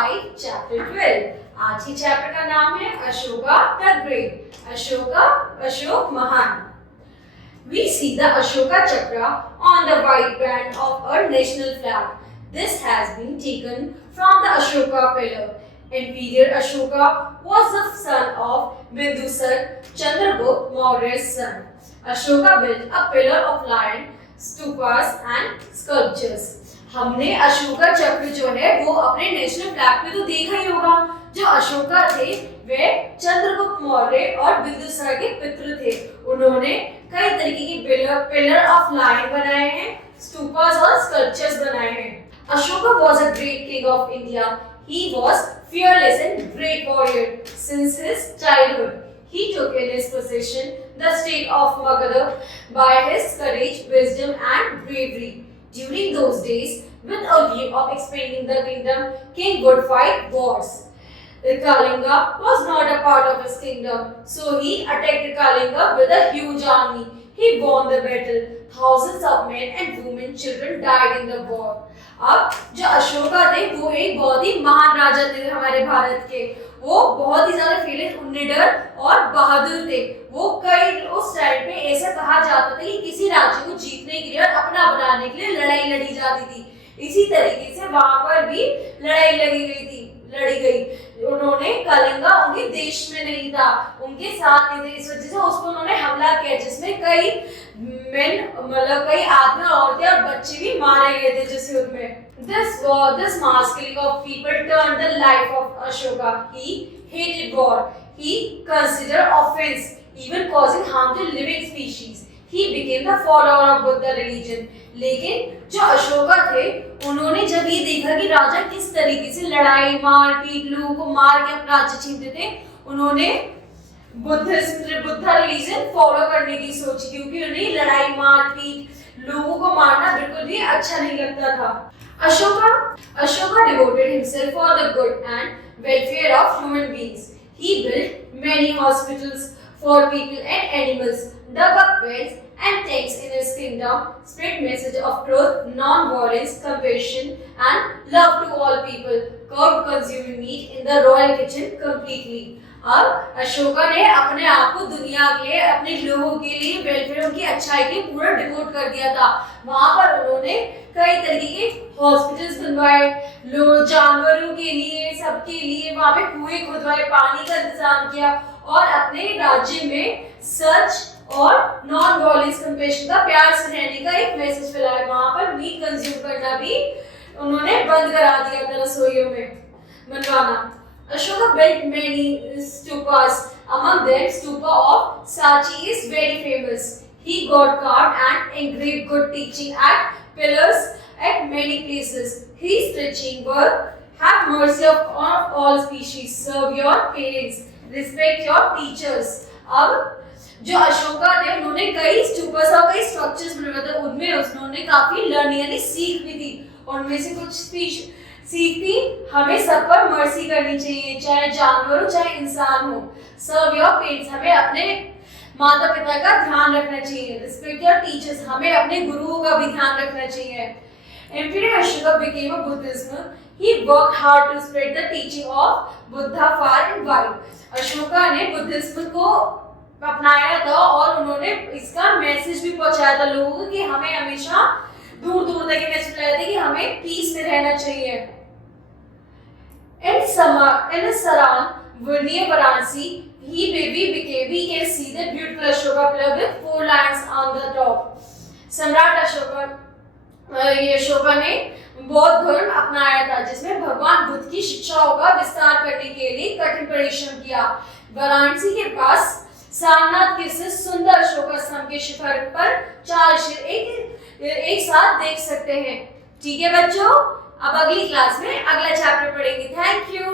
5 chapter 12। आज के chapter का नाम है अशोका द ग्रेट, अशोक महान। We see the Ashoka Chakra on the white band of our national flag. This has been taken from the Ashoka pillar. Emperor Ashoka was the son of Bindusar, Chandragupta Maurya's son. Ashoka built a pillar of lion, stupas and sculptures. हमने अशोका चक्र जो है वो अपने national flag पे तो देखा ही होगा। जो अशोका थे वे चंद्रगुप्त मौर्य और बिंदुसार के पितृ थे। उन्होंने कई तरीके की पिलर ऑफ लाइन बनाए हैं, स्तूपास और स्कल्पचर्स बनाए हैं। Ashoka was a great king of India. He was fearless and great warrior since his childhood. He took in his possession the state of Magadha by his courage, wisdom and bravery. During those days, with a view of expanding the kingdom, king would fight wars. Kalinga was not a part of his kingdom, so he attacked Kalinga with a huge army. He won the battle. Thousands of men and women, children died in the war. अब जो अशोका थे वो एक बहुत ही महान राजा थे हमारे भारत के। वो बहुत ही ज्यादा फेमस, निडर और बहादुर थे। वो कई उस टाइम पे ऐसा कहा जाता था कि किसी राज्य को जीतने के लिए और अपना बनाने के लिए लड़ाई लड़ी जाती थी। इसी तरीके से वहां पर भी लड़ी गई। उन्होंने कलिंगा उनके देश में नहीं था, उनके साथ नहीं थे, इस वजह से उस पर उन्होंने हमला किया जिसमें कई कई आदमी, औरतें और बच्चे भी मारे गए थे जिस युद्ध में। This mass killing of people turned the life of Ashoka. He hated war. He considered offense, even causing harm to living species. He became the follower of Buddha religion. लेकिन जो अशोका थे उन्होंने जब ये देखा कि राजा किस तरीके से लड़ाई मारपीट लोगों को मार के अपना राज्य छीनते थे, उन्होंने बुद्धा रिलीजन फॉलो करने की सोची, क्योंकि उन्हें लड़ाई मारपीट लोगों को मारना बिल्कुल भी अच्छा नहीं लगता था। Ashoka devoted himself for the good and welfare of human beings. He built many hospitals for people and animals, dug up wells and tanks in his kingdom, spread message of truth, non-violence, compassion and love to all people, curbed consuming meat in the royal kitchen completely. अब अशोका ने अपने आप को दुनिया के अपने लोगों के लिए वेलफेयर, उनकी अच्छाई के लिए पूरा डिवोट कर दिया था। वहां पर उन्होंने कई तरीके के हॉस्पिटल्स बनवाए, लोग जानवरों के लिए, सबके लिए वहां पे कुएं खुदवाए, पानी का इंतजाम किया और अपने राज्य में सच और नॉन वायलेंस, कंपैशन का, प्यार से रहने का एक मैसेज फैलाया। वहां पर मीट कंज्यूम करना भी उन्होंने बंद करा दिया था, रसोइयों में बनवाना। Ashoka built many stupas. Among them, stupa of Sachi is very famous. He got carved and engraved good teaching at pillars at many places. His teaching were: have mercy on all species, serve your parents, respect your teachers. अब जो अशोका थे उन्होंने कई stupas और कई structures बनवाए थे, उनमें उन्होंने काफी लर्निंग यानी सीख भी थी। उनमें से कुछ सीखती हमें सब पर मर्सी करनी चाहिए, चाहे जानवर हो चाहे इंसान हो। सर्व योर पेरेंट्स, हमें अपने माता पिता का ध्यान रखना चाहिए। रिस्पेक्ट योर टीचर्स, हमें अपने गुरुओं का भी ध्यान रखना चाहिए। Emperor Ashoka became a Buddhism. He worked hard to spread the teaching of Buddha far and wide. Ashoka ने बुद्धिज्म को अपनाया था और उन्होंने इसका मैसेज भी पहुंचाया था लोगों को कि हमें हमेशा दूर दूर तक मैसेज फैलाया था कि हमें पीस में रहना चाहिए। In Saran, near Varanasi, we can see the beautiful Ashoka pillar with 4 lions on the top. सम्राट अशोका ने बौद्ध धर्म अपनाया था जिसमें भगवान बुद्ध की शिक्षाओं का विस्तार करने के लिए कठिन परिश्रम किया। वाराणसी के पास सारनाथ के से सुंदर अशोका स्तंभ के शिखर पर 4 शिव एक साथ देख सकते हैं। ठीक है बच्चों, अब अगली क्लास में अगला चैप्टर पढ़ेंगे। Thank you.